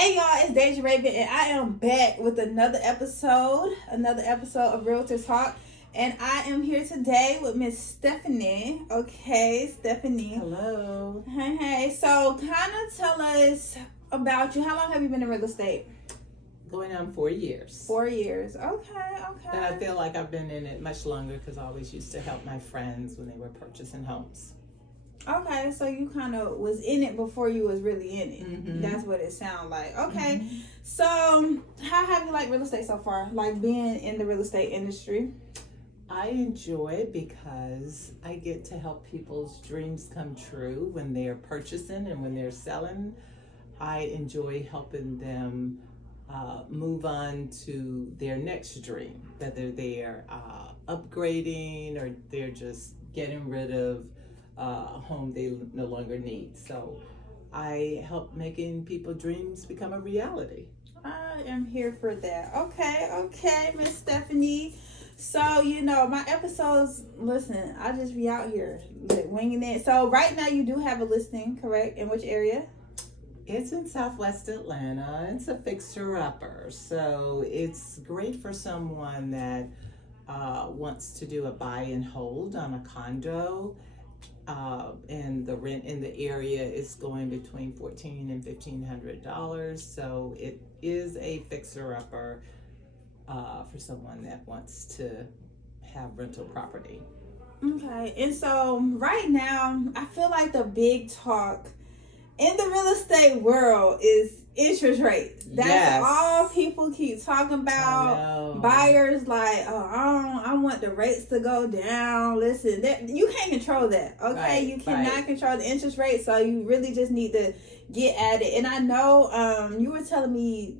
Hey y'all, it's Daijah Raven, and I am back with another episode of Realtor Talk. And I am here today with Miss Stephanie. Okay, Stephanie. Hello. Hey. So, kind of tell us about you. How long have you been in real estate? Going on 4 years. 4 years. Okay. And I feel like I've been in it much longer because I always used to help my friends when they were purchasing homes. Okay, so you kind of was in it before you was really in it. Mm-hmm. That's what it sounded like. Okay, Mm-hmm. So how have you liked real estate so far? Like being in the real estate industry? I enjoy it because I get to help people's dreams come true when they're purchasing and when they're selling. I enjoy helping them move on to their next dream, whether they're upgrading or they're just getting rid of a home they no longer need. So I help making people's dreams become a reality. I am here for that. Okay, Miss Stephanie. So, my episodes, listen, I just be out here winging it. So right now you do have a listing, correct? In which area? It's in Southwest Atlanta. It's a fixer-upper. So it's great for someone that wants to do a buy and hold on a condo. And the rent in the area is going between $1,400 and $1,500. So it is a fixer-upper for someone that wants to have rental property. Okay, and so right now, I feel like the big talk in the real estate world is interest rates. That's all people keep talking about. Buyers like, I want the rates to go down. Listen, you can't control that, okay? Right, you cannot control the interest rate, so you really just need to get at it. And I know you were telling me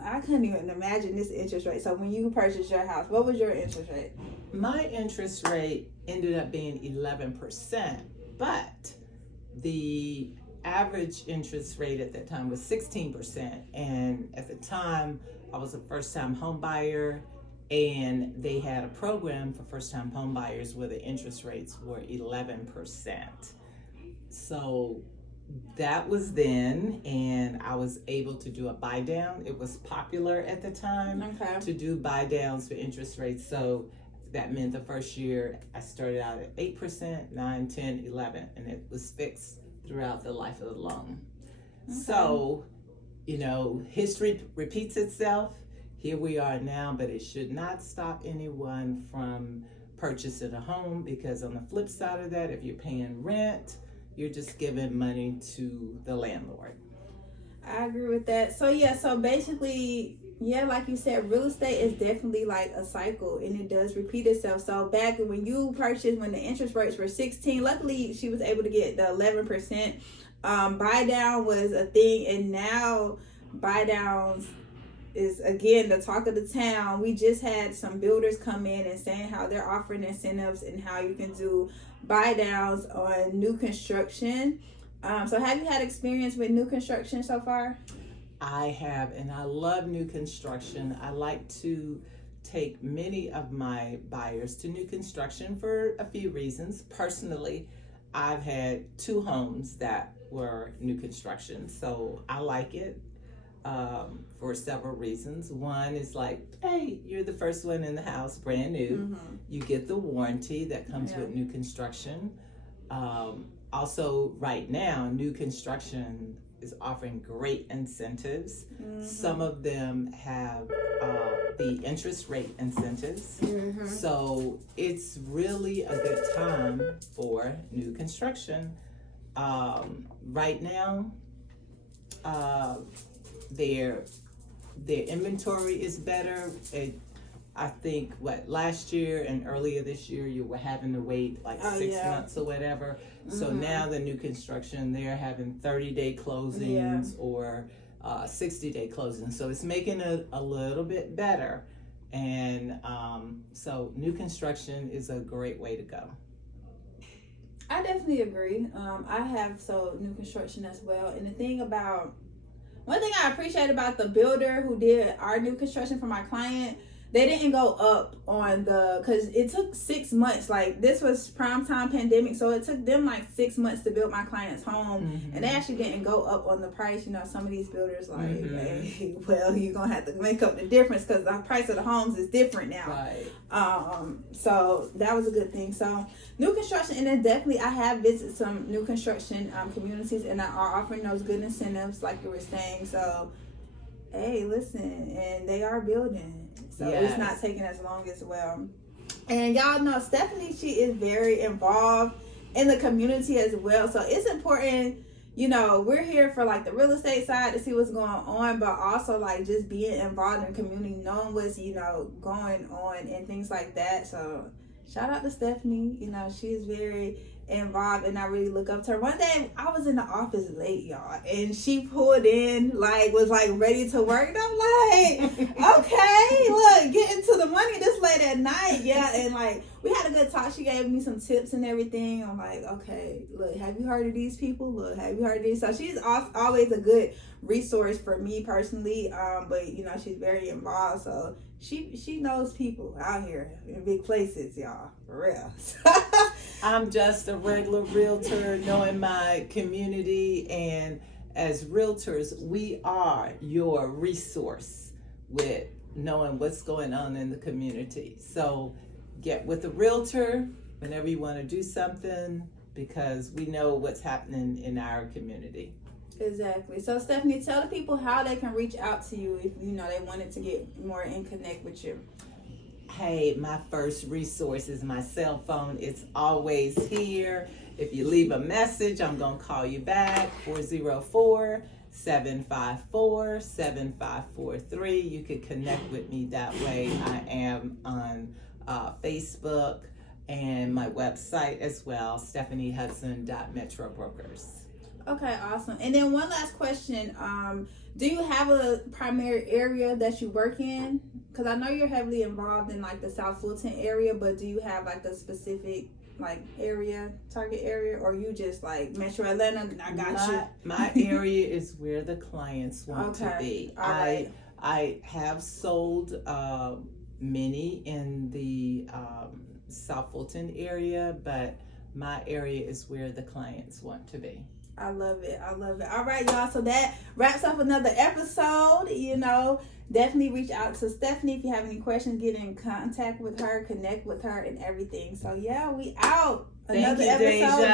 I couldn't even imagine this interest rate. So when you purchased your house, what was your interest rate? My interest rate ended up being 11%, but the average interest rate at that time was 16%. And at the time, I was a first-time home buyer, and they had a program for first-time home buyers where the interest rates were 11%. So that was then, and I was able to do a buy down. It was popular at the time to do buy downs for interest rates. So that meant the first year I started out at 8%, 9, 10, 11, and it was fixed throughout the life of the loan. Okay. So, history repeats itself. Here we are now, but it should not stop anyone from purchasing a home, because on the flip side of that, if you're paying rent, you're just giving money to the landlord. I agree with that. So basically, like you said, real estate is definitely like a cycle, and it does repeat itself. So back when you purchased, when the interest rates were 16, luckily she was able to get the 11%. Buy down was a thing, and now buy downs is again the talk of the town. We just had some builders come in and saying how they're offering incentives and how you can do buy downs on new construction. So have you had experience with new construction so far? I have, and I love new construction. I like to take many of my buyers to new construction for a few reasons. Personally, I've had 2 homes that were new construction, so I like it for several reasons. One is like, hey, you're the first one in the house, brand new. Mm-hmm. You get the warranty that comes with new construction. Also, right now, new construction is offering great incentives. Mm-hmm. Some of them have the interest rate incentives. Mm-hmm. So it's really a good time for new construction. Right now, their inventory is better. I think last year and earlier this year you were having to wait like 6 months or whatever. Mm-hmm. So now the new construction, they're having 30-day closings or 60-day closings. So it's making it a little bit better. And so new construction is a great way to go. I definitely agree. I have new construction as well. And one thing I appreciate about the builder who did our new construction for my client, they didn't go up on because it took 6 months. Like, this was prime time pandemic, so it took them like 6 months to build my client's home, and they actually didn't go up on the price. You know, some of these builders like, hey, well, you're gonna have to make up the difference because the price of the homes is different now. Right. So that was a good thing. So new construction, and then definitely I have visited some new construction communities, and are offering those good incentives like you were saying. So hey, listen, and they are building. So it's not taking as long as well. And y'all know Stephanie, she is very involved in the community as well. So it's important, you know, we're here for like the real estate side to see what's going on, but also like just being involved in the community, knowing what's, you know, going on and things like that. So shout out to Stephanie. You know, she's very involved, and I really look up to her. One day I was in the office late, y'all, and she pulled in, like, was like ready to work, and I'm like, okay, look, getting to the money this late at night. Yeah. And like, we had a good talk. She gave me some tips and everything. I'm like, okay, look, have you heard of these people? Look, have you heard of these? So she's always a good resource for me personally, but you know, she's very involved, so she knows people out here in big places, y'all, for real. I'm just a regular realtor, knowing my community, and as realtors, we are your resource with knowing what's going on in the community. So get with a realtor whenever you want to do something, because we know what's happening in our community. Exactly. So Stephanie, tell the people how they can reach out to you if, you know, they wanted to get more in connect with you. Hey, my first resource is my cell phone. It's always here. If you leave a message, I'm going to call you back, 404-754-7543. You can connect with me that way. I am on Facebook and my website as well, stephaniehudson.metrobrokers. Okay, awesome. And then one last question. Do you have a primary area that you work in? Because I know you're heavily involved in like the South Fulton area, but do you have like a specific like area, target area, or you just like Metro Atlanta? I got you. My area is where the clients want to be. All right. I have sold many in the South Fulton area, but my area is where the clients want to be. I love it. I love it. All right, y'all. So that wraps up another episode. You know, definitely reach out to Stephanie if you have any questions. Get in contact with her, connect with her, and everything. So yeah, we out. Another episode done.